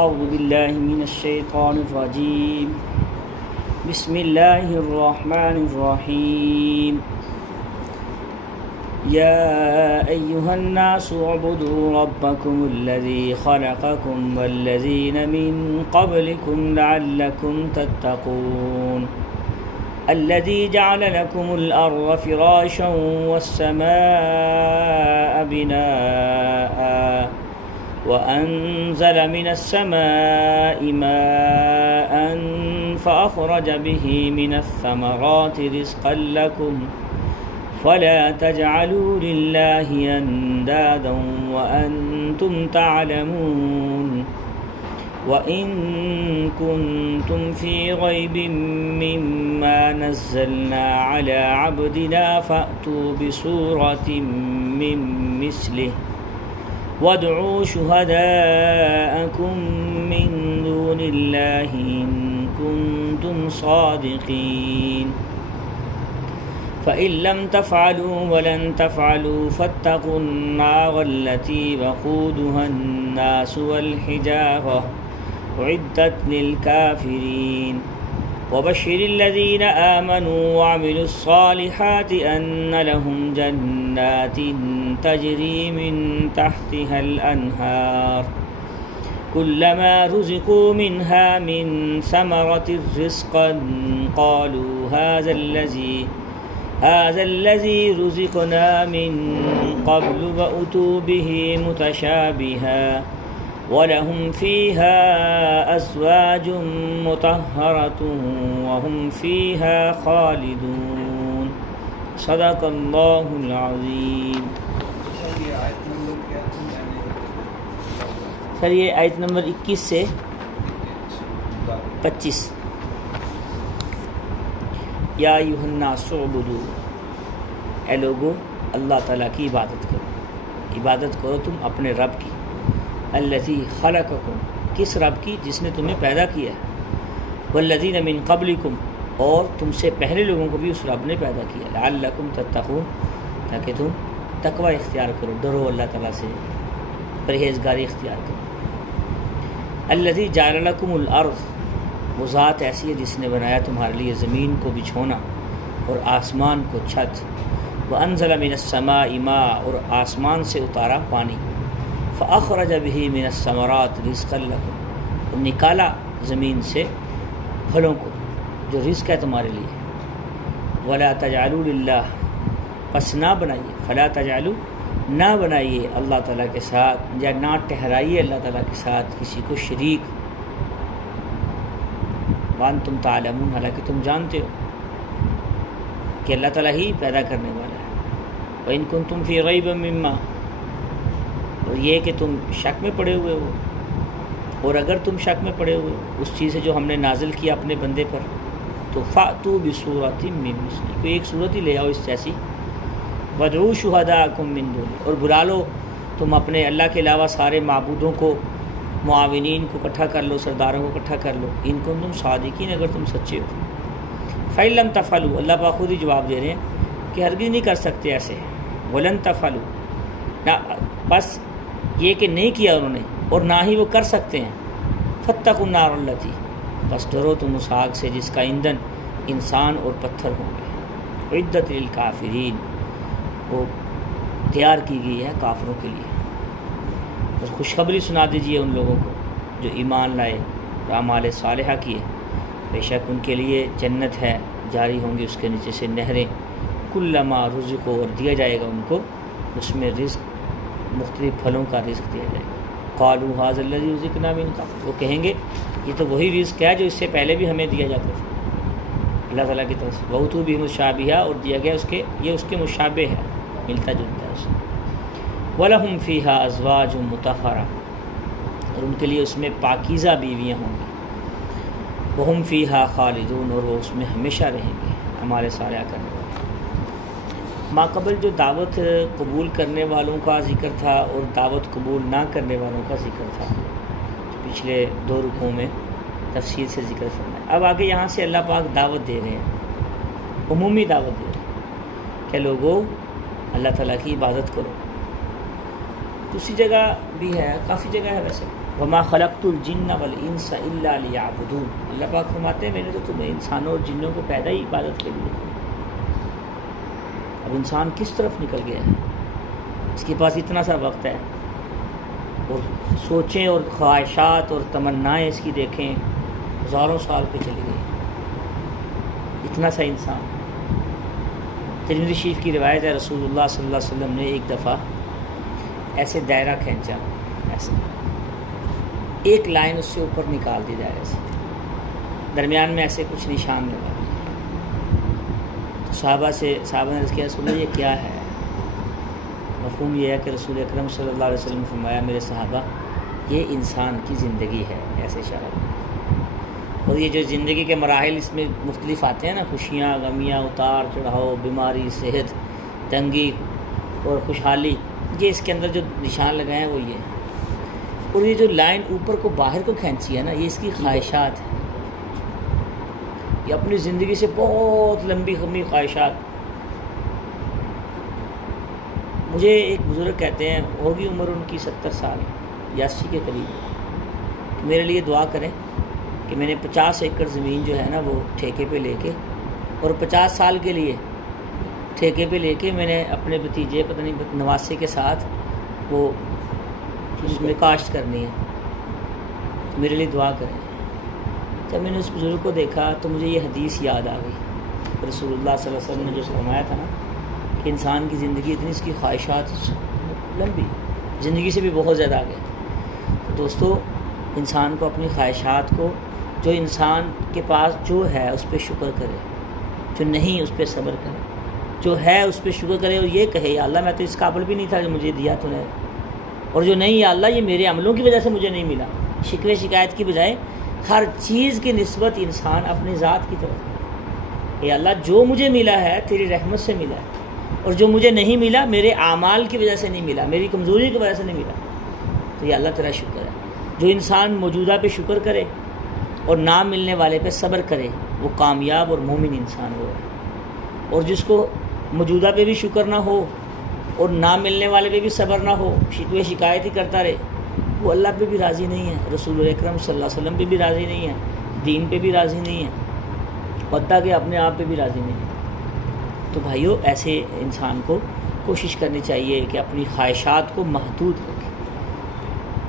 أعوذ بالله من الشيطان الرجيم بسم الله الرحمن الرحيم يا أيها الناس اعبدوا ربكم الذي خلقكم والذين من قبلكم لعلكم تتقون الذي جعل لكم الأرض فراشا والسماء بناء وأنزل من السماء ماء فأخرج به من الثمرات رزقا لكم فلا تجعلوا لله أندادا وأنتم تعلمون وإن كنتم في ريب مما نزلنا على عبدنا فأتوا بسورة من مثله وادعوا شهداءكم من دون الله إن كنتم صادقين فإن لم تفعلوا ولن تفعلوا فاتقوا النار التي وقودها الناس والحجارة أعدت للكافرين وبشر الذين آمنوا وعملوا الصالحات أن لهم جنات تجري من تحتها الأنهار كلما رزقوا منها من ثمرة رزقا قالوا هذا الذي رزقنا من قبل وأتوا به متشابها وَلَهُمْ فِيهَا أَزْوَاجٌ مُطَهَّرَةٌ وَهُمْ فِيهَا خَالِدُونَ صدق اللہ العظیم۔ سر یہ آیت نمبر 21 سے 25 یا ایھا الناس اعبدوا، اے لوگو اللہ تعالیٰ کی عبادت کرو تم اپنے رب کی، الذی خلقکم، کس رب کی؟ جس نے تمہیں پیدا کیا ہے، والذین من قبلکم، اور تم سے پہلے لوگوں کو بھی اس رب نے پیدا کیا، لعلکم تتقون، تاکہ تم تقوی اختیار کرو، ڈرو اللہ تعالیٰ سے، پرہیزگاری اختیار کرو۔ الذی جعل لکم الارض، وہ ذات ایسی ہے جس نے بنایا تمہارے لیے زمین کو بچھونا اور آسمان کو چھت، وانزل من السماء ماء، اور آسمان سے اتارا پانی، فأخرج به من الثمرات رزقا لكم، اور نکالا زمین سے پھلوں کو جو رزق ہے تمہارے لیے، ولا تجعلوا للہ، پس نہ بنائیے، فلا تجعلوا، نہ بنائیے اللہ تعالیٰ کے ساتھ، یا نہ ٹھہرائیے اللہ تعالیٰ کے ساتھ کسی کو شریک، وانتم تعلمون، حالانکہ تم جانتے ہو کہ اللہ تعالیٰ ہی پیدا کرنے والا ہے، وإن كنتم في ريب مما، اور یہ کہ تم شک میں پڑے ہوئے ہو، اور اگر تم شک میں پڑے ہوئے ہو اس چیز سے جو ہم نے نازل کیا اپنے بندے پر، تو فأتوا بسورۃ من مثلہ، کوئی ایک صورت ہی لے آؤ اس جیسی، وادعوا شہداءکم من دون، اور بلا لو تم اپنے اللہ کے علاوہ سارے معبودوں کو، معاونین کو اکٹھا کر لو، سرداروں کو اکٹھا کر لو، ان کنتم صادقین، اگر تم سچے ہو۔ فإن لم تفعلوا، اللہ پاک خود ہی جواب دے رہے ہیں کہ ہرگز نہیں کر سکتے ایسے، ولن تفعلوا، بس یہ کہ نہیں کیا انہوں نے اور نہ ہی وہ کر سکتے ہیں، فاتقوا النار التی، بس ڈرو تم اس آگ سے جس کا ایندھن انسان اور پتھر ہوں گے، عدت للکافرین، وہ تیار کی گئی ہے کافروں کے لیے۔ بس خوشخبری سنا دیجیے ان لوگوں کو جو ایمان لائے اور اعمال صالحہ کیے، بے شک ان کے لیے جنت ہے، جاری ہوں گی اس کے نیچے سے نہریں، کلما رزقوا، اور دیا جائے گا ان کو اس میں رزق، مختلف پھلوں کا رزق دیا جائے گا، قالوا ھذا الذی رزقنا من قبل، وہ کہیں گے یہ تو وہی رزق ہے جو اس سے پہلے بھی ہمیں دیا جاتا تھا اللہ تعالیٰ کی طرف سے، وَأُوتُوا بِهِ مُتَشَابِهًا، اور دیا گیا یہ اس کے مشابہ ہے، ملتا جلتا ہے اس سے، وَلَهُمْ فِيهَا أَزْوَاجٌ مُطَهَّرَةٌ، اور ان کے لیے اس میں پاکیزہ بیویاں ہوں گی، وَهُمْ فِيهَا خَالِدُونَ، اور وہ اس میں ہمیشہ رہیں گے، ہمارے صالحہ کرنے والے۔ ماقبل جو دعوت قبول کرنے والوں کا ذکر تھا اور دعوت قبول نہ کرنے والوں کا ذکر تھا، پچھلے 2 رکوع میں تفصیل سے ذکر فرمایا۔ اب آگے یہاں سے اللہ پاک دعوت دے رہے ہیں، عمومی دعوت دے رہے ہیں کہ لوگوں اللہ تعالیٰ کی عبادت کرو۔ دوسری جگہ بھی ہے، کافی جگہ ہے ویسے وما خلقت الجن والانس الا لیعبدون، اللہ پاک فرماتے ہیں میں نے تو تمہیں انسانوں اور جنوں کو پیدا ہی عبادت کے لیے۔ اب انسان کس طرف نکل گیا ہے، اس کے پاس اتنا سا وقت ہے، اور سوچیں اور خواہشات اور تمنائیں اس کی دیکھیں ہزاروں سال پہ چلی گئی، اتنا سا انسان۔ ترمذی شریف کی روایت ہے، رسول اللہ صلی اللہ علیہ وسلم نے ایک دفعہ ایسے دائرہ کھینچا، ایسے ایک لائن اس سے اوپر نکال دی دائرے سے، درمیان میں ایسے کچھ نشان لگا دیے۔ تو صحابہ نے عرض کیا رسول اللہ یہ کیا ہے؟ مفہوم یہ ہے کہ رسول اکرم صلی اللہ علیہ وسلم نے فرمایا میرے صحابہ یہ انسان کی زندگی ہے، ایسے اشارہ کیا۔ اور یہ جو زندگی کے مراحل اس میں مختلف آتے ہیں نا، خوشیاں غمیاں، اتار چڑھاؤ، بیماری، صحت، تنگی اور خوشحالی، یہ اس کے اندر جو نشان لگائے ہیں وہ یہ ہے۔ اور یہ جو لائن اوپر کو باہر کو کھینچی ہے نا، یہ اس کی خواہشات ہیں، یہ اپنی زندگی سے بہت لمبی خواہشات۔ مجھے ایک بزرگ کہتے ہیں، ہوگی عمر ان کی 70 سال یا 80 کے قریب، میرے لیے دعا کریں کہ میں نے 50 ایکڑ زمین جو ہے نا وہ ٹھیکے پہ لے کے، اور 50 سال کے لیے ٹھیکے پہ لے کے میں نے اپنے بھتیجے پتہ نہیں نواسے کے ساتھ وہ اس میں کاشت کرنی ہے، تو میرے لیے دعا کریں۔ جب میں نے اس بزرگ کو دیکھا تو مجھے یہ حدیث یاد آ گئی، رسول اللہ صلی اللہ علیہ وسلم نے جو فرمایا تھا نا کہ انسان کی زندگی اتنی، اس کی خواہشات لمبی، زندگی سے بھی بہت زیادہ آگے۔ دوستو انسان کو اپنی خواہشات کو، جو انسان کے پاس جو ہے اس پہ شکر کرے، جو نہیں اس پہ صبر کرے، جو ہے اس پہ شکر کرے، اور یہ کہے یا اللہ میں تو اس قابل بھی نہیں تھا جو مجھے دیا تو نے، اور جو نہیں یا اللہ یہ میرے عملوں کی وجہ سے مجھے نہیں ملا۔ شکوے شکایت کی بجائے ہر چیز کی نسبت انسان اپنی ذات کی طرف، یا اللہ جو مجھے ملا ہے تیری رحمت سے ملا ہے، اور جو مجھے نہیں ملا میرے اعمال کی وجہ سے نہیں ملا، میری کمزوری کی وجہ سے نہیں ملا، تو یہ اللہ تیرا شکر ہے۔ جو انسان موجودہ پہ شکر کرے اور نہ ملنے والے پہ صبر کرے وہ کامیاب اور مومن انسان ہو ہے، اور جس کو موجودہ پہ بھی شکر نہ ہو اور نہ ملنے والے پہ بھی صبر نہ ہو، شکوے شکایت ہی کرتا رہے، وہ اللہ پہ بھی راضی نہیں ہے، رسول اکرم صلی اللہ علیہ وسلم پہ بھی راضی نہیں ہے، دین پہ بھی راضی نہیں ہے، حتیٰ کہ اپنے آپ پہ بھی راضی نہیں ہے۔ تو بھائیو ایسے انسان کو کوشش کرنی چاہیے کہ اپنی خواہشات کو محدود رکھے۔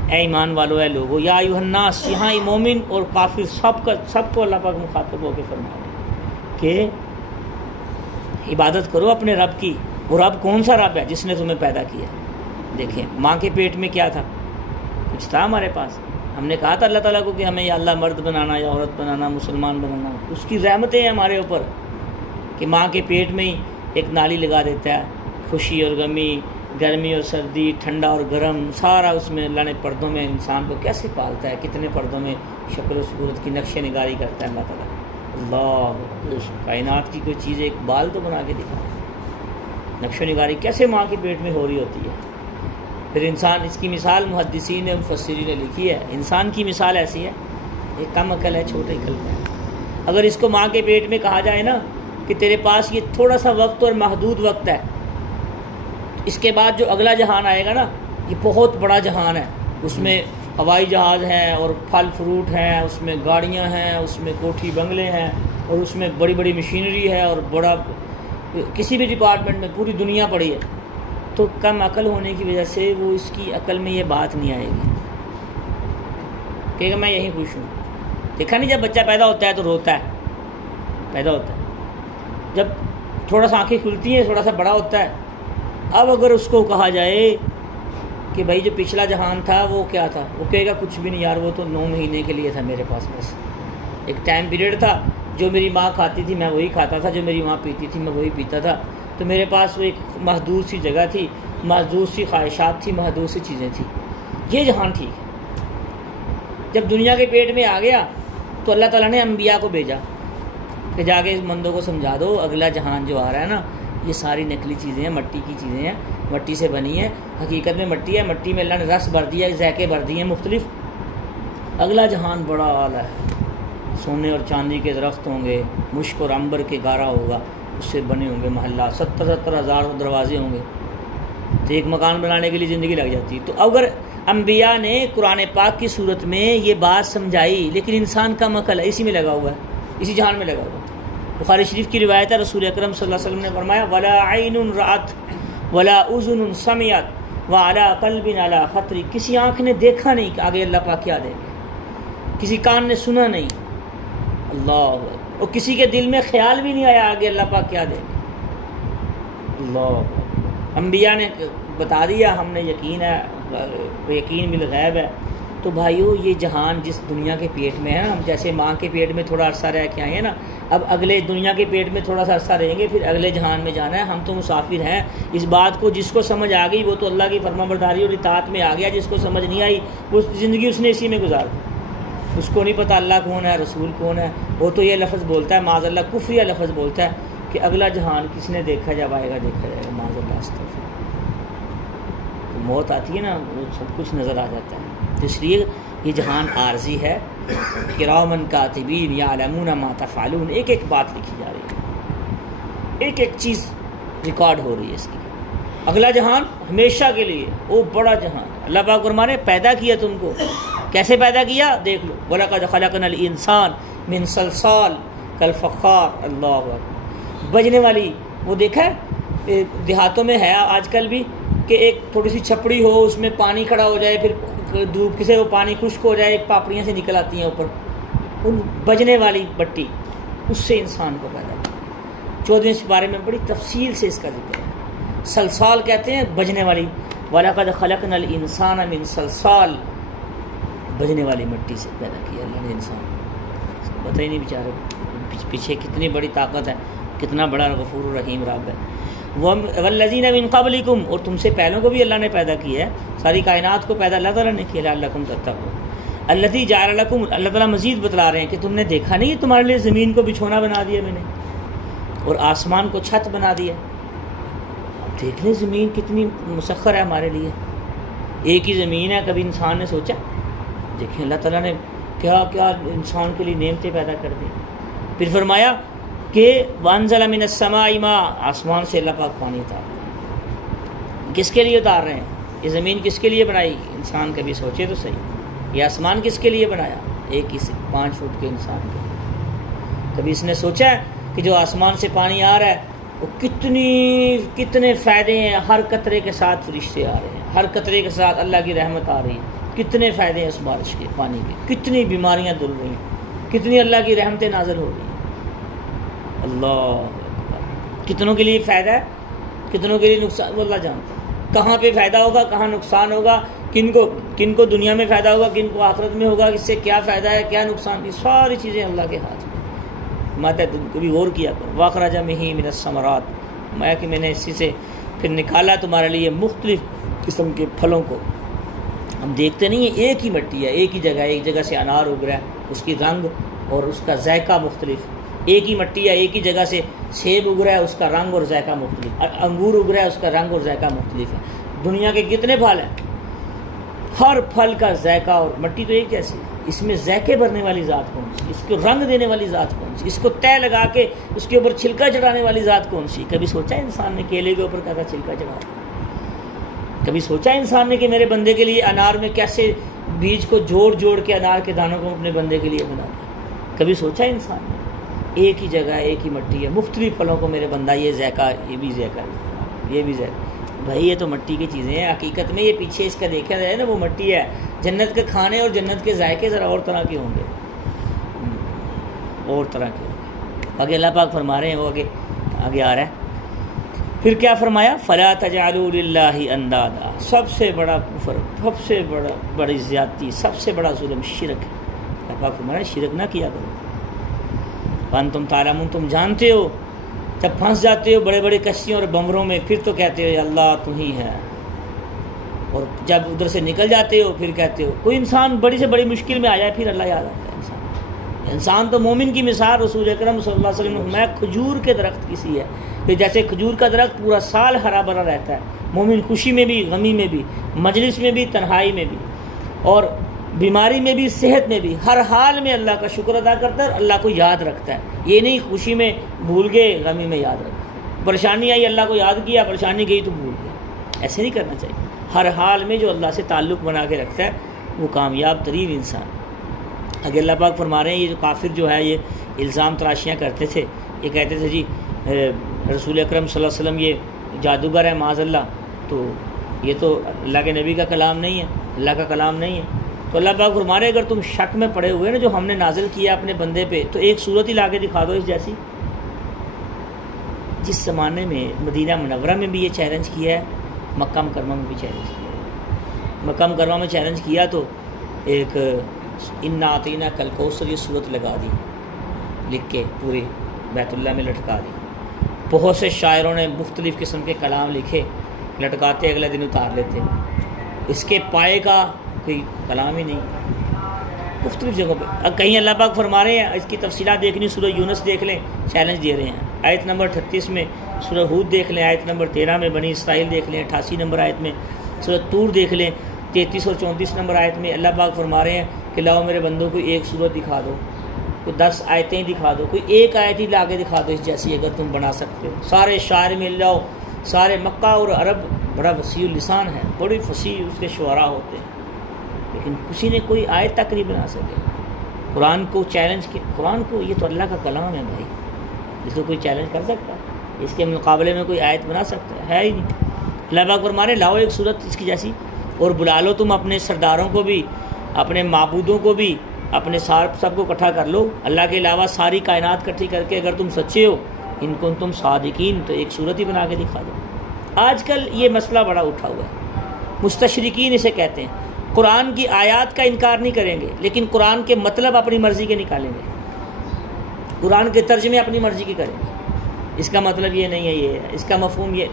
اے ایمان والو، اے لوگو، یا ایھا الناس، یہاں مومن اور کافر سب کو اللہ پاک مخاطب ہو کے فرما رہے ہیں کہ عبادت کرو اپنے رب کی۔ وہ رب کون سا رب ہے؟ جس نے تمہیں پیدا کیا۔ دیکھیں ماں کے پیٹ میں کیا تھا؟ کچھ تھا ہمارے پاس، ہم نے کہا تھا اللہ تعالیٰ کو کہ ہمیں یا اللہ مرد بنانا یا عورت بنانا، مسلمان بنانا، اس کی رحمتیں ہیں ہمارے اوپر کہ ماں کے پیٹ میں ہی ایک نالی لگا دیتا ہے، خوشی اور غمی، گرمی اور سردی، ٹھنڈا اور گرم، سارا اس میں اللہ نے پردوں میں انسان کو کیسے پالتا ہے، کتنے پردوں میں شکل و صورت کی نقش نگاری کرتا ہے اللہ تعالیٰ۔ اللہ کائنات کی کوئی چیز ایک بال تو بنا کے دکھا، نقش و نگاری کیسے ماں کے پیٹ میں ہو رہی ہوتی ہے۔ پھر انسان، اس کی مثال محدثین نے مفسرین نے لکھی ہے، انسان کی مثال ایسی ہے، ایک کم عقل ہے، چھوٹے عقل ہے۔ اگر اس کو ماں کے پیٹ میں کہا جائے نا کہ تیرے پاس یہ تھوڑا سا وقت اور محدود وقت ہے، اس کے بعد جو اگلا جہان آئے گا نا یہ بہت بڑا جہان ہے، اس میں ہوائی جہاز ہیں اور پھل فروٹ ہیں، اس میں گاڑیاں ہیں، اس میں کوٹھی بنگلے ہیں، اور اس میں بڑی بڑی مشینری ہے، اور بڑا کسی بھی ڈپارٹمنٹ میں پوری دنیا پڑی ہے، تو کم عقل ہونے کی وجہ سے وہ اس کی عقل میں یہ بات نہیں آئے گی کہ میں یہیں خوش ہوں۔ دیکھا نہیں، جب بچہ پیدا ہوتا ہے تو روتا ہے، پیدا ہوتا ہے، جب تھوڑا سا آنکھیں کھلتی ہیں تھوڑا سا بڑا ہوتا ہے۔ اب اگر اس کو کہا جائے کہ بھائی جو پچھلا جہان تھا وہ کیا تھا، وہ کہے گا کچھ بھی نہیں یار، وہ تو 9 مہینے کے لیے تھا میرے پاس، بس ایک ٹائم پیریڈ تھا، جو میری ماں کھاتی تھی میں وہی کھاتا تھا، جو میری ماں پیتی تھی میں وہی پیتا تھا، تو میرے پاس وہ ایک محدود سی جگہ تھی، محدود سی خواہشات تھی، محدود سی چیزیں تھیں، یہ جہان ٹھیک ہے۔ جب دنیا کے پیٹ میں آ گیا تو اللہ تعالیٰ نے انبیاء کو بھیجا کہ جا کے اس بندوں کو سمجھا دو اگلا جہان جو آ رہا ہے نا یہ ساری نقلی چیزیں ہیں، مٹی کی چیزیں ہیں، مٹی سے بنی ہے، حقیقت میں مٹی ہے، مٹی میں اللہ نے رس بھر دیا، ذائقے بھر دیے مختلف۔ اگلا جہان بڑا اعلیٰ ہے، سونے اور چاندی کے درخت ہوں گے، مشک اور عنبر کے گارا ہوگا، اس سے بنے ہوں گے محلات، 70,000 دروازے ہوں گے، تو ایک مکان بنانے کے لیے زندگی لگ جاتی ہے۔ تو اگر انبیاء نے قرآن پاک کی صورت میں یہ بات سمجھائی، لیکن انسان کا عقل ہے اسی میں لگا ہوا ہے، اسی جہان میں لگا ہوا ہے۔ بخاری شریف کی روایت ہے، رسول اکرم صلی اللہ علیہ وسلم نے فرمایا ولا عین رأت ولا اذن سمعت وعلى قلب على خطر، کسی آنکھ نے دیکھا نہیں کہ آگے اللہ پاک کیا دیں گے، کسی کان نے سنا نہیں، اللہ، اور کسی کے دل میں خیال بھی نہیں آیا آگے اللہ پاک کیا دیں گے، اللہ۔ انبیاء نے بتا دیا، ہم نے یقین ہے، یقین بالغیب ہے۔ تو بھائیو یہ جہان جس دنیا کے پیٹ میں ہے، ہم جیسے ماں کے پیٹ میں تھوڑا عرصہ رہ کے آئے ہیں نا، اب اگلے دنیا کے پیٹ میں تھوڑا سا عرصہ رہیں گے، پھر اگلے جہان میں جانا ہے۔ ہم تو مسافر ہیں، اس بات کو جس کو سمجھ آ گئی وہ تو اللہ کی فرما برداری اور اطاعت میں آ گیا، جس کو سمجھ نہیں آئی وہ زندگی اس نے اسی میں گزار دی۔ اس کو نہیں پتہ اللہ کون ہے، رسول کون ہے، وہ تو یہ لفظ بولتا ہے معاذ اللہ، کفریہ لفظ بولتا ہے کہ اگلا جہان کس نے دیکھا، جب آئے گا دیکھا جائے گا، معاذ اللہ استغفر۔ موت آتی ہے نا، وہ سب کچھ نظر آ جاتا ہے۔ تو اس لیے یہ جہان عارضی ہے، کرامن کاتبین یعلمون ما تفعلون، ایک ایک بات لکھی جا رہی ہے، ایک ایک چیز ریکارڈ ہو رہی ہے اس کی۔ اگلا جہان ہمیشہ کے لیے، وہ بڑا جہان۔ اللہ پاک فرمانے پیدا کیا تم کو، کیسے پیدا کیا دیکھ لو، وَلَقَدْ خَلَقْنَا الْإِنسَانَ مِنْ صَلْصَالٍ كَالْفَخَّارِ، اللہ اکبر۔ بجنے والی، وہ دیکھا ہے دیہاتوں میں ہے آج کل بھی، کہ ایک تھوڑی سی چھپڑی ہو، اس میں پانی کھڑا ہو جائے، پھر دھوپ سے وہ پانی خشک ہو جائے، ایک پاپڑیاں سے نکل آتی ہیں اوپر، ان بجنے والی بٹی، اس سے انسان کو پیدا کیا۔ 14ویں سپارے میں بڑی تفصیل سے اس کا ذکر ہے۔ سلسال کہتے ہیں بجنے والی، وَلَقَدْ خَلَقْنَا الْإِنسَانَ مِنْ صَلْصَالٍ، بجنے والی مٹی سے پیدا کیا اللہ نے انسان کو۔ پتہ ہی نہیں بیچارے پیچھے کتنی بڑی طاقت ہے، کتنا بڑا غفور الرحیم رب ہے۔ وَالَّذِينَ مِن قَبْلِكُمْ، اور تم سے پہلوں کو بھی اللہ نے پیدا کیا ہے، ساری کائنات کو پیدا اللہ تعالیٰ نے کیا، لعلکم تتقون۔ الذی جعل لکم، اللہ تعالیٰ مزید بتلا رہے ہیں کہ تم نے دیکھا نہیں تمہارے لیے زمین کو بچھونا بنا دیا میں نے، اور آسمان کو چھت بنا دیا۔ اب دیکھ لیں زمین کتنی مسخر ہے ہمارے لیے، ایک ہی زمین ہے، کبھی انسان نے سوچا؟ دیکھیں اللہ تعالیٰ نے کیا کیا انسان کے لیے نعمتیں پیدا کر دی۔ پھر فرمایا کہ وَأَنزَلَ مِنَ السَّمَاءِ مَاءً، آسمان سے اللہ پاک پانی اتار رہے ہیں۔ کس کے لیے اتار رہے ہیں؟ یہ زمین کس کے لیے بنائی؟ انسان کبھی سوچے تو صحیح، یہ آسمان کس کے لیے بنایا؟ ایک ہی 5 فٹ کے انسان کے۔ کبھی اس نے سوچا ہے کہ جو آسمان سے پانی آ رہا ہے وہ کتنے فائدے ہیں، ہر قطرے کے ساتھ فرشتے آ رہے ہیں، ہر قطرے کے ساتھ اللہ کی رحمت آ رہی ہے، کتنے فائدے ہیں اس بارش کے پانی کے، کتنی بیماریاں دل رہی ہیں، کتنی اللہ کی رحمتیں نازل ہو رہی ہیں۔ اللہ، کتنوں کے لیے فائدہ ہے، کتنوں کے لیے نقصان، وہ اللہ جانتا ہے۔ کہاں پہ فائدہ ہوگا، کہاں نقصان ہوگا، کن کو دنیا میں فائدہ ہوگا، کن کو آخرت میں ہوگا، اس سے کیا فائدہ ہے کیا نقصان، یہ ساری چیزیں اللہ کے ہاتھ میں۔ ماتا تم کبھی غور کیا کرو، وَأَخْرَجَ مِنْهُ مِنَ الثَّمَرَاتِ، میں کہ میں نے اسی سے پھر نکالا تمہارے لیے مختلف قسم کے پھلوں کو۔ ہم دیکھتے نہیں ہیں ایک ہی مٹی ہے، ایک ہی جگہ، ایک جگہ سے انار اگ رہا ہے، اس کی رنگ اور اس کا ذائقہ مختلف، ایک ہی مٹی ہے، ایک ہی جگہ سے سیب اگ رہا ہے، اس کا رنگ اور ذائقہ مختلف، انگور اگ رہا ہے، اس کا رنگ اور ذائقہ مختلف ہے۔ دنیا کے کتنے پھل ہیں، ہر پھل کا ذائقہ، اور مٹی تو ایک جیسی ہے، اس میں ذائقے بھرنے والی ذات کون سی، اس کو رنگ دینے والی ذات کون سی، اس کو تہ لگا کے اس کے اوپر چھلکا چڑھانے والی ذات کون سی۔ کبھی سوچا انسان نے کیلے کے اوپر کیسا چھلکا چڑھایا؟ کبھی سوچا انسان نے کہ میرے بندے کے لیے انار میں کیسے بیج کو جوڑ کے انار کے دانوں کو اپنے بندے کے لیے بنا دیا؟ کبھی سوچا انسان نے؟ ایک ہی جگہ، ایک ہی مٹی ہے، مختلف پھلوں کو میرے بندہ یہ ذائقہ، یہ بھی ذائقہ، یہ بھی ذائقہ۔ بھائی یہ تو مٹی کی چیزیں ہیں، حقیقت میں یہ پیچھے اس کا دیکھا جائے نا، وہ مٹی ہے۔ جنت کے کھانے اور جنت کے ذائقے ذرا اور طرح کے ہوں گے، اور طرح کے ہوں گے۔ آگے اللہ پاک فرما رہے ہیں، وہ آگے آ رہا ہے، پھر کیا فرمایا؟ فَلَا تَجْعَلُوا لِلَّهِ أَنْدَادًا، سب سے بڑا کفر، سب سے بڑی زیادتی، سب سے بڑا ظلم شرک ہے۔ اللہ پاک فرما رہے ہیں شرک نہ کیا کرو۔ وَأَنْتُمْ تَعْلَمُونَ، تم جانتے ہو، جب پھنس جاتے ہو بڑے بڑے کشتیوں اور بمبروں میں، پھر تو کہتے ہو یا اللہ تم ہی ہے، اور جب ادھر سے نکل جاتے ہو پھر کہتے ہو۔ کوئی انسان بڑی سے بڑی مشکل میں آ جائے پھر اللہ یاد آتا ہے انسان تو مومن کی مثال رسول اکرم صلی اللہ علیہ وسلم نے فرمایا کھجور کے درخت کی سی ہے، کہ جیسے کھجور کا درخت پورا سال ہرا بھرا رہتا ہے، مومن خوشی میں بھی، غمی میں بھی، مجلس میں بھی، تنہائی میں بھی، اور بیماری میں بھی، صحت میں بھی، ہر حال میں اللہ کا شکر ادا کرتا ہے، اللہ کو یاد رکھتا ہے۔ یہ نہیں خوشی میں بھول گئے، غمی میں یاد رکھتا ہے، پریشانی آئی اللہ کو یاد کیا، پریشانی گئی تو بھول گئے۔ ایسے نہیں کرنا چاہیے. ہر حال میں جو اللہ سے تعلق بنا کے رکھتا ہے وہ کامیاب ترین انسان. اگر اللہ پاک فرما رہے ہیں یہ جو کافر جو ہے یہ الزام تراشیاں کرتے تھے, یہ کہتے تھے جی رسول اکرم صلی اللہ علیہ وسلم یہ جادوگر ہے معاذ اللہ, تو یہ تو اللہ کے نبی کا کلام نہیں ہے, اللہ کا کلام نہیں ہے. تو اللہ پاک فرما رہے اگر تم شک میں پڑے ہوئے نا جو ہم نے نازل کیا اپنے بندے پہ, تو ایک صورت ہی لا کے دکھا دو اس جیسی. جس زمانے میں مدینہ منورہ میں بھی یہ چیلنج کیا ہے, مکہ مکرمہ میں بھی چیلنج کیا ہے. مکہ مکرمہ میں چیلنج کیا تو ایک انا اعطیناک الکوثر یہ صورت لگا دی لکھ کے پورے بیت اللہ میں لٹکا دی. بہت سے شاعروں نے مختلف قسم کے کلام لکھے, لٹکاتے اگلے دن اتار لیتے. اس کے پائے کا کوئی کلام ہی نہیں. مختلف جگہوں پہ کہیں اللہ پاک فرما رہے ہیں, اس کی تفصیلات دیکھنی سورہ یونس دیکھ لیں, چیلنج دے رہے ہیں. آیت نمبر 38 میں سورہ ہود دیکھ لیں, آیت نمبر 13 میں بنی اسرائیل دیکھ لیں, 88 نمبر آیت میں سورہ طور دیکھ لیں, 33 اور 34 نمبر آیت میں اللہ پاک فرما رہے ہیں کہ لاؤ میرے بندوں کو ایک سورت دکھا دو, کوئی 10 آیتیں دکھا دو, کوئی ایک آیت ہی لا کے دکھا دو اس جیسی اگر تم بنا سکتے ہو. سارے شاعر مل جاؤ, سارے مکہ اور عرب بڑا وسیع اللسان ہے, بڑی فصیح اس کے شعراء ہوتے ہیں, لیکن کسی نے کوئی آیت تک نہیں بنا سکے. قرآن کو چیلنج کیا, قرآن کو یہ تو اللہ کا کلام ہے بھائی, اس کو کوئی چیلنج کر سکتا ہے؟ اس کے مقابلے میں کوئی آیت بنا سکتا ہے ہی نہیں. اللہ پاک فرما رہے لاؤ ایک صورت اس کی جیسی, اور بلا لو تم اپنے سرداروں کو بھی, اپنے معبودوں کو بھی, اپنے سب کو اکٹھا کر لو, اللہ کے علاوہ ساری کائنات اکٹھی کر کے اگر تم سچے ہو ان کو تم صادقین تو ایک صورت ہی بنا کے دکھا دو. آج کل یہ مسئلہ بڑا اٹھا ہوا ہے, مستشرقین اسے کہتے ہیں. قرآن کی آیات کا انکار نہیں کریں گے لیکن قرآن کے مطلب اپنی مرضی کے نکالیں گے, قرآن کے ترجمے اپنی مرضی کے کریں گے. اس کا مطلب یہ نہیں ہے, یہ ہے اس کا مفہوم. یہ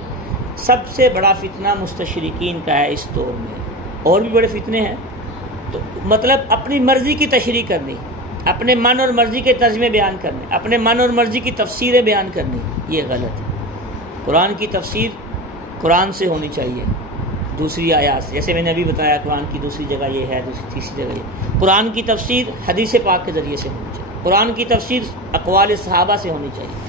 سب سے بڑا فتنہ مستشرقین کا ہے اس دور میں, اور بھی بڑے فتنے ہیں. تو مطلب اپنی مرضی کی تشریح کرنی, اپنے من اور مرضی کے ترجمے بیان کرنے, اپنے من اور مرضی کی تفسیریں بیان کرنی, یہ غلط ہے. قرآن کی تفسیر قرآن سے ہونی چاہیے, دوسری آیات سے, جیسے میں نے ابھی بتایا قرآن کی دوسری جگہ یہ ہے, دوسری تیسری جگہ یہ. قرآن کی تفسیر حدیث پاک کے ذریعے سے ہونی چاہیے, قرآن کی تفسیر اقوال صحابہ سے ہونی چاہیے,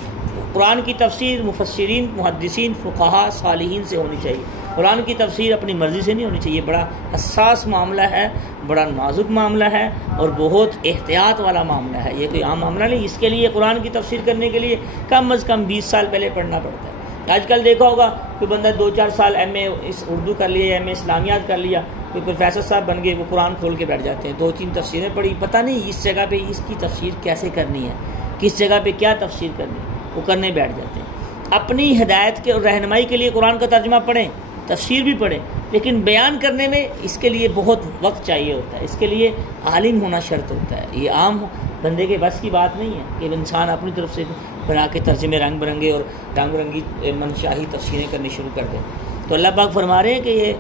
قرآن کی تفسیر مفسرین, محدثین, فقہاء, صالحین سے ہونی چاہیے. قرآن کی تفسیر اپنی مرضی سے نہیں ہونی چاہیے. بڑا حساس معاملہ ہے, بڑا نازک معاملہ ہے, اور بہت احتیاط والا معاملہ ہے. یہ کوئی عام معاملہ نہیں. اس کے لیے قرآن کی تفسیر کرنے کے لیے کم از کم 20 سال پہلے پڑھنا پڑتا ہے. آج کل دیکھا ہوگا کوئی بندہ 2-4 سال ایم اے اردو کر لیا, ایم اے اسلامیات کر لیا, کوئی پروفیسر صاحب بن گئے, وہ قرآن کھول کے بیٹھ جاتے ہیں, 2-3 تفسیریں پڑھی, پتہ نہیں اس جگہ پہ اس کی تفسیر کیسے کرنی ہے, کس جگہ پہ کیا تفسیر کرنی ہے, وہ کرنے بیٹھ جاتے ہیں. اپنی ہدایت کے اور رہنمائی کے لیے قرآن کا ترجمہ پڑھیں, تفسیر بھی پڑھیں, لیکن بیان کرنے میں اس کے لیے بہت وقت چاہیے ہوتا ہے, اس کے لیے عالم ہونا شرط ہوتا ہے. یہ عام بندے کے بس کی بات نہیں ہے کہ انسان اپنی طرف سے بنا کے ترجمے رنگ برنگے اور رنگ برنگی منشاہی تفسیریں کرنی شروع کر دیں. تو اللہ پاک فرما رہے ہیں کہ یہ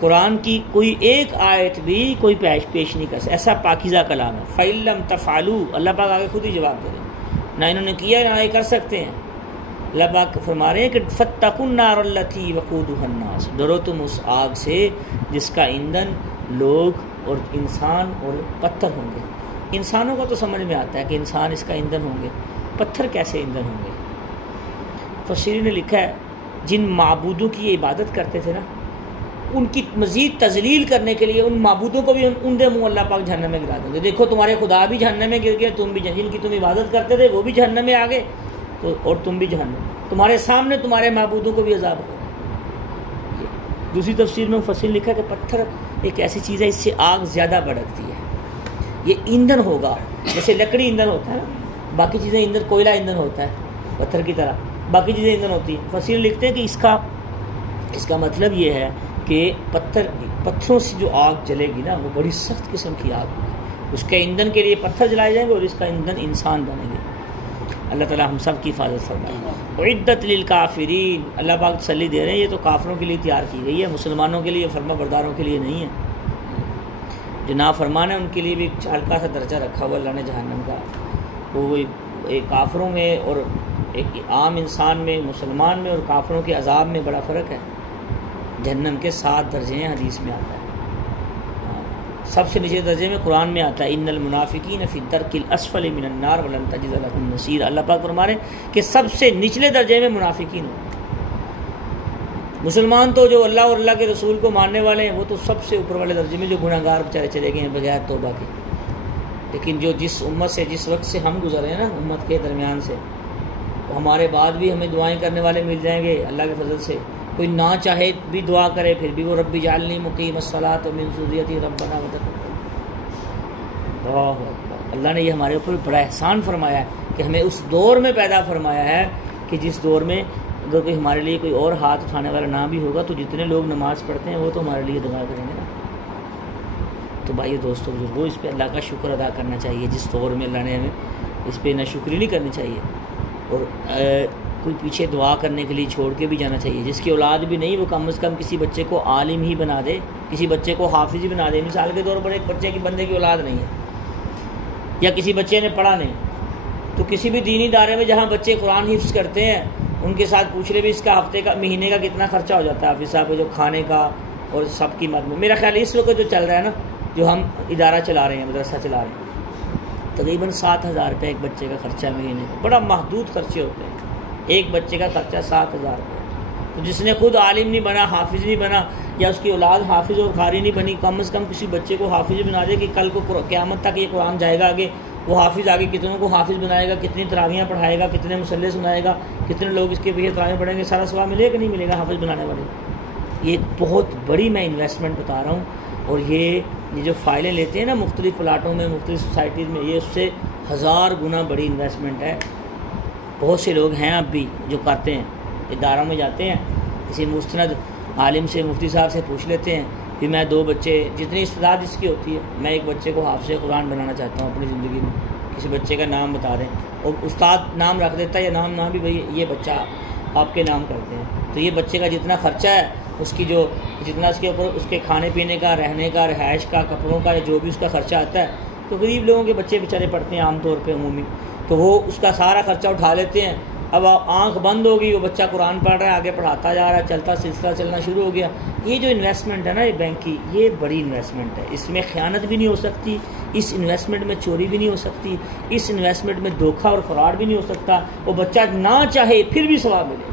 قرآن کی کوئی ایک آیت بھی کوئی پیش نہیں کر سکتا, ایسا پاکیزہ کلام ہے. فَإِن لَّمْ تَفْعَلُوا, اللہ پاک آگے خود ہی جواب دے رہے ہیں, نہ انہوں نے کیا نہ یہ کر سکتے ہیں. اللہ پاک فرما رہے ہیں کہ فَاتَّقُوا النَّارَ الَّتِي وَقُودُهَا النَّاسُ, ڈرو تم اس آگ سے جس کا ایندھن لوگ اور انسان اور پتھر ہوں گے. انسانوں کا تو سمجھ میں آتا ہے کہ انسان اس کا ایندھن ہوں گے, پتھر کیسے ایندھن ہوں گے؟ فسیری نے لکھا ہے جن معبودوں کی یہ عبادت کرتے تھے نا, ان کی مزید تذلیل کرنے کے لیے ان معبودوں کو بھی اندھے منہ اللہ پاک جہنم میں گرا دیں گے. دیکھو تمہارے خدا بھی جہنم میں گر گئے, تم بھی, جن کی تم عبادت کرتے تھے وہ بھی جہنم میں آ گئے, تو اور تم بھی جہنم, تمہارے سامنے تمہارے معبودوں کو بھی عذاب ہوگا. دوسری تفسیر میں مفسر لکھا کہ پتھر ایک ایسی چیز ہے اس سے آگ زیادہ بھڑکتی ہے, یہ ایندھن ہوگا. جیسے لکڑی ایندھن ہوتا ہے نا, باقی چیزیں ایندھن, کوئلہ ایندھن ہوتا ہے پتھر کی طرح, باقی چیزیں ایندھن ہوتی ہیں. مفسر لکھتے ہیں کہ اس کا مطلب یہ ہے کہ پتھروں سے جو آگ جلے گی نا وہ بڑی سخت قسم کی آگ ہوگی. اس کے ایندھن کے لیے پتھر جلائے جائیں گے اور اس کا ایندھن انسان بنے گے. اللہ تعالیٰ ہم سب کی حفاظت فرمائے. اعدت للکافرین, اللہ پاک تسلی دے رہے ہیں یہ تو کافروں کے لیے تیار کی گئی ہے, مسلمانوں کے لیے, فرما برداروں کے لیے نہیں ہے. جو نافرمان ہے ان کے لیے بھی ہلکا سا درجہ رکھا ہوا اللہ نے جہنم کا. وہ ایک کافروں میں اور ایک عام انسان میں, مسلمان میں اور کافروں کے عذاب میں بڑا فرق ہے. جہنم کے 7 درجے ہیں, حدیث میں آتا ہے. سب سے نیچے درجے میں قرآن میں آتا ہے ان المنافقین فی الدرک الاسفل من النار ولن تجد لهم نصیرا. اللہ پاک فرما رہے ہیں کہ سب سے نچلے درجے میں منافقین ہوں. مسلمان تو جو اللہ اور اللہ کے رسول کو ماننے والے ہیں وہ تو سب سے اوپر والے درجے میں، جو گناہ گار بیچارے چلے گئے ہیں بغیر توبہ کے. لیکن جو جس امت سے، جس وقت سے ہم گزرے ہیں نا امت کے درمیان سے، ہمارے بعد بھی ہمیں دعائیں کرنے والے مل جائیں گے اللہ کے فضل سے. کوئی نہ چاہے بھی دعا کرے پھر بھی وہ رب اجعلنی مقیم الصلاۃ ومن ذریتی ربنا وتقبل. اللہ نے یہ ہمارے اوپر بڑا احسان فرمایا ہے کہ ہمیں اس دور میں پیدا فرمایا ہے کہ جس دور میں اگر کوئی ہمارے لیے کوئی اور ہاتھ اٹھانے والا نہ بھی ہوگا تو جتنے لوگ نماز پڑھتے ہیں وہ تو ہمارے لیے دعا کریں گے نا. تو بھائی دوستو بزرگو، اس پہ اللہ کا شکر ادا کرنا چاہیے جس دور میں اللہ نے ہمیں، اس پہ ناشکری نہیں کرنی چاہیے. اور کوئی پیچھے دعا کرنے کے لیے چھوڑ کے بھی جانا چاہیے. جس کی اولاد بھی نہیں وہ کم از کم کسی بچے کو عالم ہی بنا دے، کسی بچے کو حافظ ہی بنا دے. مثال کے طور پر ایک بچے کی بندے کی اولاد نہیں ہے یا کسی بچے نے پڑھا نہیں، تو کسی بھی دینی ادارے میں جہاں بچے قرآن حفظ کرتے ہیں ان کے ساتھ پوچھ لے بھی اس کا ہفتے کا، مہینے کا کتنا خرچہ ہو جاتا ہے حافظ صاحب جو کھانے کا اور سب کی مد میں. میرا خیال ہے اس وقت جو چل رہا ہے نا، جو ہم ادارہ چلا رہے ہیں، مدرسہ چلا رہے ہیں، تقریباً 7,000 روپے ایک بچے کا خرچہ مہینے کا. بڑا محدود خرچے ہوتے ہیں، ایک بچے کا خرچہ 7,000 روپے. تو جس نے خود عالم نہیں بنا، حافظ نہیں بنا، یا اس کی اولاد حافظ اور قاری نہیں بنی، کم از کم کسی بچے کو حافظ بنا دے کہ کل کو قیامت تک یہ قرآن جائے گا آگے، وہ حافظ آگے کتنوں کو حافظ بنائے گا، کتنی تراویحیں پڑھائے گا، کتنے مصلے سنائے گا، کتنے لوگ اس کے پیچھے تراویح پڑھیں گے، سارا ثواب ملے گا نہیں ملے گا حافظ بنانے والے. یہ ایک بہت بڑی میں انویسٹمنٹ بتا رہا ہوں. اور یہ جو فائلیں لیتے ہیں نا مختلف پلاٹوں میں، مختلف سوسائٹیز میں، یہ اس سے 1000 گنا بڑی انویسٹمنٹ ہے. بہت سے لوگ ہیں اب بھی جو کرتے ہیں، اداروں میں جاتے ہیں، کسی مستند عالم سے، مفتی صاحب سے پوچھ لیتے ہیں کہ میں 2 بچے، جتنی استعداد اس کی ہوتی ہے، میں ایک بچے کو حافظ قرآن بنانا چاہتا ہوں اپنی زندگی میں. کسی بچے کا نام بتا دیں، اور استاد نام رکھ دیتا ہے یا نام نہ بھی، بھائی یہ بچہ آپ کے نام کرتے ہیں. تو یہ بچے کا جتنا خرچہ ہے، اس کی جو جتنا اس کے اوپر اس کے کھانے پینے کا، رہنے کا، رہائش کا، کپڑوں کا، جو بھی اس کا خرچہ آتا ہے، تو غریب لوگوں کے بچے بیچارے پڑھتے ہیں عام طور پہ عمومی، تو وہ اس کا سارا خرچہ اٹھا لیتے ہیں. اب آنکھ بند ہوگی، وہ بچہ قرآن پڑھ رہا ہے، آگے پڑھاتا جا رہا ہے، چلتا سلسلہ چلنا شروع ہو گیا. یہ جو انویسٹمنٹ ہے نا یہ بینک کی، یہ بڑی انویسٹمنٹ ہے. اس میں خیانت بھی نہیں ہو سکتی، اس انویسٹمنٹ میں چوری بھی نہیں ہو سکتی، اس انویسٹمنٹ میں دھوکہ اور فراڈ بھی نہیں ہو سکتا. وہ بچہ نہ چاہے پھر بھی ثواب ملے،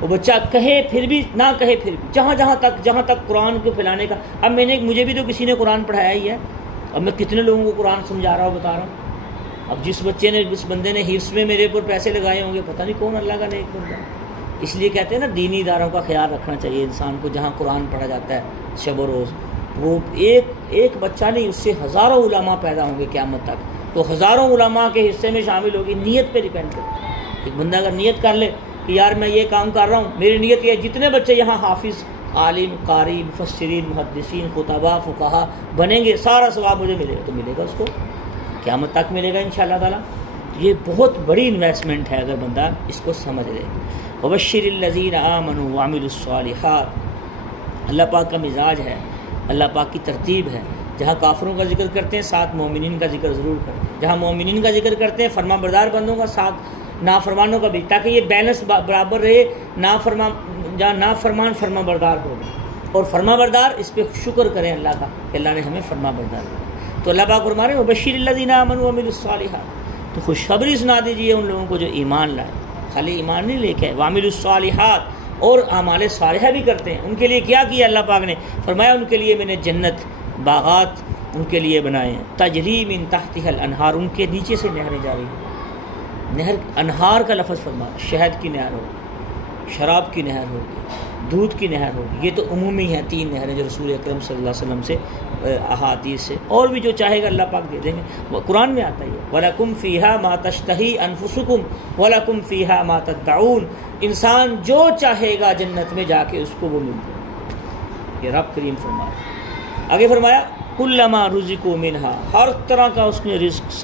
وہ بچہ کہے پھر بھی، نہ کہے پھر بھی، جہاں تک قرآن کو پھیلانے کا. اب مجھے بھی تو کسی نے قرآن پڑھایا ہی ہے، اب میں کتنے لوگوں کو قرآن سمجھا رہا ہوں، بتا رہا ہوں. اب جس بندے نے حفظ میں میرے اوپر پیسے لگائے ہوں گے، پتہ نہیں کون اللہ کا نیک بندہ. اس لیے کہتے ہیں نا دینی اداروں کا خیال رکھنا چاہیے انسان کو، جہاں قرآن پڑھا جاتا ہے شب و روز. وہ ایک بچہ نہیں، اس سے ہزاروں علماء پیدا ہوں گے قیامت تک، تو ہزاروں علماء کے حصے میں شامل ہوگی. نیت پہ ڈیپینڈ کرتا ہے. ایک بندہ اگر نیت کر لے کہ یار میں یہ کام کر رہا ہوں، میری نیت یہ ہے جتنے بچے یہاں حافظ، عالم، قاری، مفسرین، محدثین، خطباء، فقہا بنیں گے، سارا ثواب مجھے ملے گا. تو ملے گا اس کو، قیامت تک ملے گا انشاءاللہ تعالی. یہ بہت بڑی انویسٹمنٹ ہے اگر بندہ اس کو سمجھ لے. وبشر الذین آمنوا وعملوا الصالحات. اللہ پاک کا مزاج ہے، اللہ پاک کی ترتیب ہے. جہاں کافروں کا ذکر کرتے ہیں ساتھ مومنین کا ذکر ضرور کرتے ہیں. جہاں مومنین کا ذکر کرتے ہیں فرما بردار بندوں کا ساتھ نافرمانوں کا بھی، تاکہ یہ بیلنس برابر رہے. جہاں نافرمان فرما بردار ہو، اور فرما بردار اس پہ شکر کریں اللہ کا کہ اللہ نے ہمیں فرما بردار کیا. تو اللہ پاک فرما رہے ہیں وبشر الذین آمنوا وعملوا الصالحات. تو خوشخبری سنا دیجیے ان لوگوں کو جو ایمان لائے، خالی ایمان نہیں لے کے، وعملوا الصالحات، اور اعمال صالحہ بھی کرتے ہیں. ان کے لیے کیا کیا اللہ پاک نے؟ فرمایا ان کے لیے میں نے جنت، باغات ان کے لیے بنائے ہیں، تجری من تحتها الانہار، ان کے نیچے سے نہریں جاری ہیں. نہر، انہار کا لفظ فرمایا، شہد کی نہر ہوگی، شراب کی نہر ہوگی، دودھ کی نہر ہوگی. یہ تو عمومی ہیں 3 نہریں جو رسول اکرم صلی اللہ علیہ وسلم سے احادیث سے، اور بھی جو چاہے گا اللہ پاک دے دیں گے. وہ قرآن میں آتا ہے وَلَكُمْ فِيهَا مَا تَشْتَهِي أَنفُسُكُمْ وَلَكُمْ فِيهَا مَا تَدَّعُونَ. انسان جو چاہے گا جنت میں جا کے اس کو وہ مل جائے. یہ رب کریم فرمایا. آگے فرمایا كُلَّمَا رُزِقُوا مِنْهَا، ہر طرح کا اس میں رزق،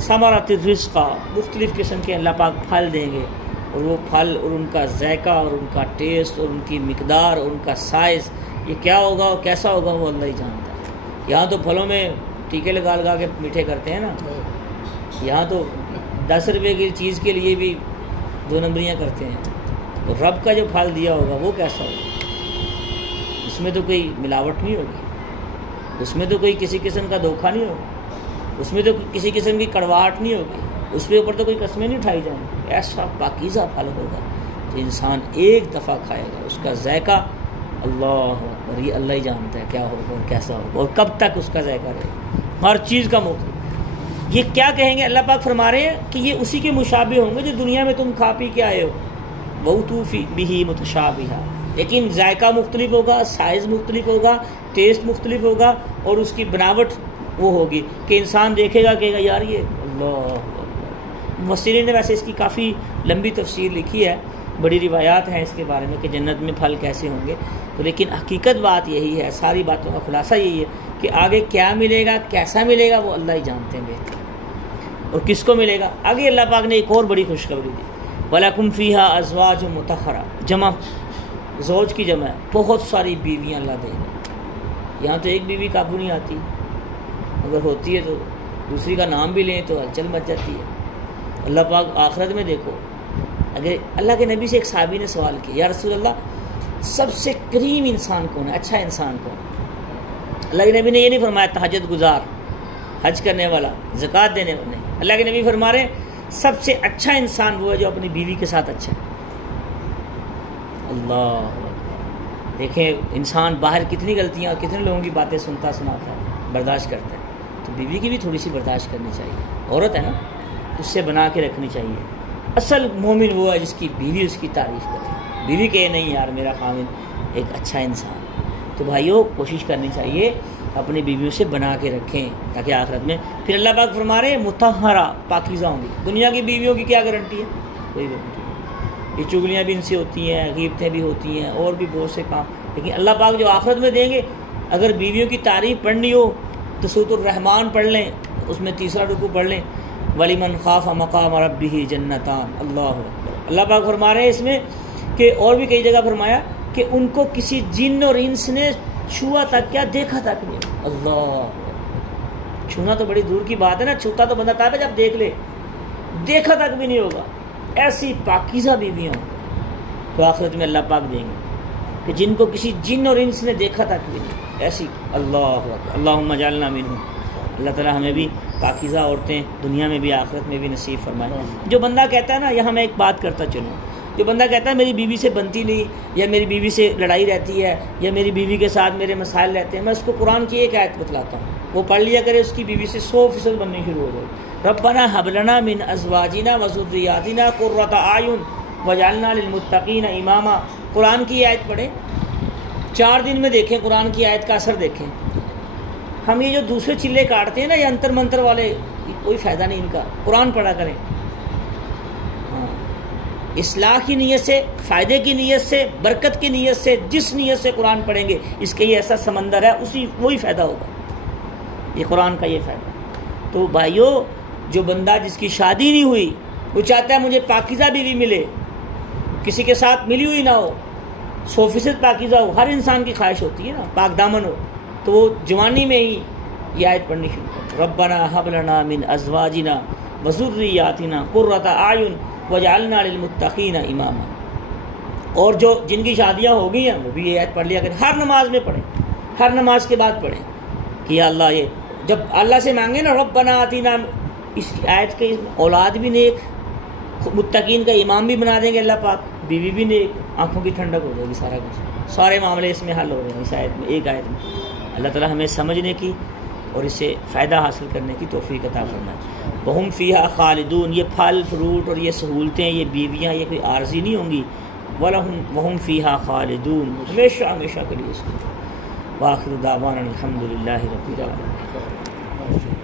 ثمرات الرزق، مختلف قسم کے اللہ پاک پھل دیں گے. اور وہ پھل اور ان کا ذائقہ اور ان کا ٹیسٹ اور ان کی مقدار اور ان کا سائز، یہ کیا ہوگا اور کیسا ہوگا وہ اللہ ہی جانتا ہے. یہاں تو پھلوں میں ٹیکے لگا کے میٹھے کرتے ہیں نا، یہاں تو 10 روپے کی چیز کے لیے بھی 2 نمبریاں کرتے ہیں. تو رب کا جو پھل دیا ہوگا وہ کیسا ہوگا؟ اس میں تو کوئی ملاوٹ نہیں ہوگی، اس میں تو کوئی کسی قسم کا دھوکہ نہیں ہوگا، اس میں تو کسی قسم کی کڑواہٹ نہیں ہوگی، اس کے اوپر تو کوئی قسمیں نہیں اٹھائی جائیں گی. ایسا پاکیزہ پھل ہوگا جو انسان ایک دفعہ کھائے گا اس کا ذائقہ اللہ اکبر، یہ اللہ ہی جانتا ہے کیا ہوگا اور کیسا ہوگا اور کب تک اس کا ذائقہ رہے گا، ہر چیز کا مختلف۔ یہ کیا کہیں گے؟ اللہ پاک فرما رہے ہیں کہ یہ اسی کے مشابہ ہوں گے جو دنیا میں تم کھا پی کے آئے ہو، وَأُوتُوا بِهِ مُتَشَابِهًا، لیکن ذائقہ مختلف ہوگا، سائز مختلف ہوگا، ٹیسٹ مختلف ہوگا، اور اس کی بناوٹ وہ ہوگی کہ انسان دیکھے گا کہے گا یار یہ اللہ۔ مفسرین نے ویسے اس کی کافی لمبی تفسیر لکھی ہے، بڑی روایات ہیں اس کے بارے میں کہ جنت میں پھل کیسے ہوں گے، تو لیکن حقیقت بات یہی ہے، ساری باتوں کا خلاصہ یہی ہے کہ آگے کیا ملے گا، کیسا ملے گا، وہ اللہ ہی جانتے ہیں بہتر، اور کس کو ملے گا۔ آگے اللہ پاک نے ایک اور بڑی خوشخبری دی، وَلَكُمْ فِيهَا أَزْوَاجٌ مُطَهَّرَةٌ، جمع زوج کی جمع ہے، بہت ساری بیویاں اللہ دے گا۔ یہاں تو ایک بیوی قابو نہیں آتی، اگر ہوتی ہے تو دوسری کا نام بھی لیں تو ہلچل مچ جاتی ہے۔ اللہ پاک آخرت میں دیکھو، اگر اللہ کے نبی سے ایک صحابی نے سوال کیا، یا رسول اللہ سب سے کریم انسان کون ہے، اچھا انسان کون ہے؟ اللہ کے نبی نے یہ نہیں فرمایا تہجد گزار، حج کرنے والا، زکوٰۃ دینے والا، نہیں، اللہ کے نبی فرما رہے ہیں سب سے اچھا انسان وہ ہے جو اپنی بیوی کے ساتھ اچھا ہے۔ اللہ اکبر، دیکھیں انسان باہر کتنی غلطیاں اور کتنے لوگوں کی باتیں سنتا سناتا ہے، برداشت کرتا ہے، تو بیوی کی بھی تھوڑی سی برداشت کرنی چاہیے، عورت ہے نا، اس سے بنا کے رکھنی چاہیے۔ اصل مومن وہ ہے جس کی بیوی اس کی تعریف کرے، بیوی کہے نہیں یار میرا خاوند ایک اچھا انسان ہے۔ تو بھائیوں کوشش کرنی چاہیے اپنی بیویوں سے بنا کے رکھیں تاکہ آخرت میں پھر اللہ پاک فرما رہے ہیں مطہرہ، پاکیزہ ہوں گی۔ دنیا کی بیویوں کی کیا گارنٹی ہے؟ کوئی گارنٹی نہیں، یہ چگلیاں بھی ان سے ہوتی ہیں، غیبتیں بھی ہوتی ہیں، اور بھی بہت سے کام، لیکن اللہ پاک جو آخرت میں دیں گے، اگر بیویوں کی تعریف پڑھنی ہو تو سورۃ الرحمن پڑھ لیں، اس میں تیسرا رکوع پڑھ لیں، وَلِمَنْ خَافَ مَقَامَ رَبِّهِ جَنَّتَانِ، اللہ اکبر۔ اللہ پاک فرما رہے ہیں اس میں کہ اور بھی کئی جگہ فرمایا کہ ان کو کسی جن اور انس نے چھوا تک کیا، دیکھا تک نہیں۔ اللہ، چھونا تو بڑی دور کی بات ہے نا، چھوتا تو بندہ تھا جب دیکھ لے، دیکھا تک بھی نہیں ہوگا۔ ایسی پاکیزہ بیویاں تو آخرت میں اللہ پاک دیں گے کہ جن کو کسی جن اور انس نے دیکھا تک بھی نہیں، ایسی۔ اللہ اللہم اجعلنا منہم، اللہ تعالیٰ ہمیں بھی پاکیزہ عورتیں دنیا میں بھی آخرت میں بھی نصیب فرمائے۔ جو بندہ کہتا ہے نا، یہاں میں ایک بات کرتا چلوں، جو بندہ کہتا ہے میری بیوی سے بنتی نہیں، یا میری بیوی سے لڑائی رہتی ہے، یا میری بیوی کے ساتھ میرے مسائل رہتے ہیں، میں اس کو قرآن کی ایک آیت بتلاتا ہوں، وہ پڑھ لیا کرے، اس کی بیوی سے 100% بننی شروع ہو جائے۔ ربنا هب لنا من ازواجنا وذرياتنا قرۃ اعین واجعلنا للمتقین اماما، قرآن کی آیت پڑھیں، 4 دن میں دیکھیں قرآن کی آیت کا اثر دیکھیں۔ ہم یہ جو دوسرے چلے کاٹتے ہیں نا، یہ انتر منتر والے، کوئی فائدہ نہیں ان کا، قرآن پڑھا کریں، اصلاح کی نیت سے، فائدے کی نیت سے، برکت کی نیت سے، جس نیت سے قرآن پڑھیں گے، اس کے یہ ایسا سمندر ہے، وہی فائدہ ہوگا، یہ قرآن کا یہ فائدہ۔ تو بھائیوں، جو بندہ جس کی شادی نہیں ہوئی، وہ چاہتا ہے مجھے پاکیزہ بیوی ملے، کسی کے ساتھ ملی ہوئی نہ ہو، 100% پاکیزہ ہو، ہر انسان کی خواہش ہوتی ہے نا، پاک دامن ہو، تو وہ جوانی میں ہی یہ آیت پڑھنی شروع کر، ربنا هب لنا من ازواجنا وذریاتنا قرۃ اعین وجعلنا للمتقین اماما۔ اور جو جن کی شادیاں ہو گئی ہیں وہ بھی یہ آیت پڑھ لیا کریں، ہر نماز میں پڑھیں، ہر نماز کے بعد پڑھیں کہ یا اللہ، یہ جب اللہ سے مانگے نا ربنا آتینا، اس آیت کے اولاد بھی نیک، متقین کا امام بھی بنا دیں گے اللہ پاک، بیوی بھی نیک، آنکھوں کی ٹھنڈک ہو جائے گی، سارا کچھ، سارے معاملے اس میں حل ہو رہے ہیں اس آیت میں، ایک آیت میں۔ اللہ تعالیٰ ہمیں سمجھنے کی اور اس سے فائدہ حاصل کرنے کی توفیق عطا فرمائے۔ وہم فیہا خالدون، یہ پھل فروٹ اور یہ سہولتیں، یہ بیویاں، یہ کوئی عارضی نہیں ہوں گی، وہم فیہا خالدون، ہمیشہ ہمیشہ کے لیے اس کو۔ وآخر دعوانا الحمدللہ رب العالمین۔